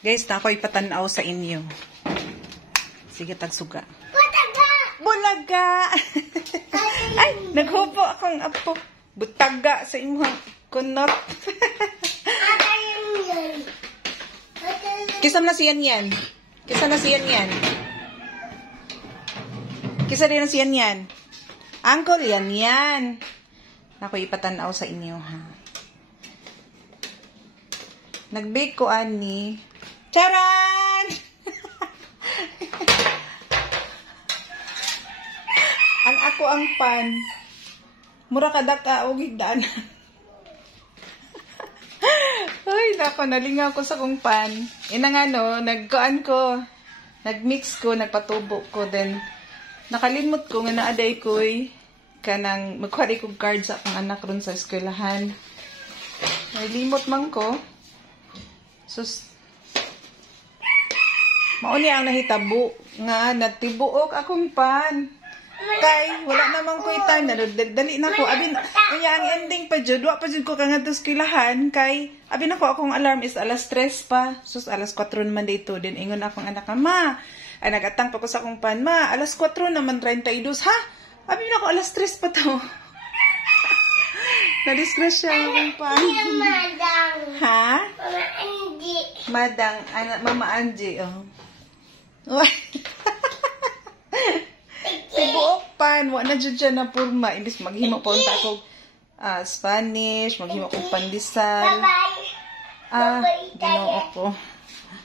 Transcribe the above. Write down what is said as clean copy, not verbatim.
Guys, na ako'y patanaw sa inyo. Sige, tagsuga. Bulaga! Bulaga! Ay, naghubo akong apo. Butaga sa imong kunot. Kisam na siyan yan. Kisa na siyan yan. Kisa rin na siyan yan. Uncle, yan yan. Ako'y ipatanaw sa inyo, ha. Nag-bake ko, ani. Charan! Ang ako ang pan. Mura kadaka o gigdaan. Ay, nako, nalingaw ko sa kong pan. Inang ano, nagkuan ko. Nagmix ko, nagpatubo ko. Then, nakalimot ko nga naaday ko'y kanang magkuha kong card sa akong anak ron sa eskwelahan. Nalimot man ko. Sus, mauni ang nahitabo nga natibuok akong pan. Kay wala namang ko time na dali na ko abin unya ang ending pa jud wa pa jud ko kang adto eskwelahan kay abin ako akong alarm is alas 3 pa. Sus alas 4 naman dito din ingon akong anak ma. Ay nagatang pa ko sa akong pan ma alas 4 naman 32 ha. Abin ako alas 3 pa to. Na-disgrasya akong pan. Madang. Ha? Mama Angie. Madang, Mama Angie, oh. Tibuok pan, wa na dyan dyan na purma. Imbis maghimo pa unta ako Spanish, maghimo ko pandesal. Bye-bye. Ginoo ko.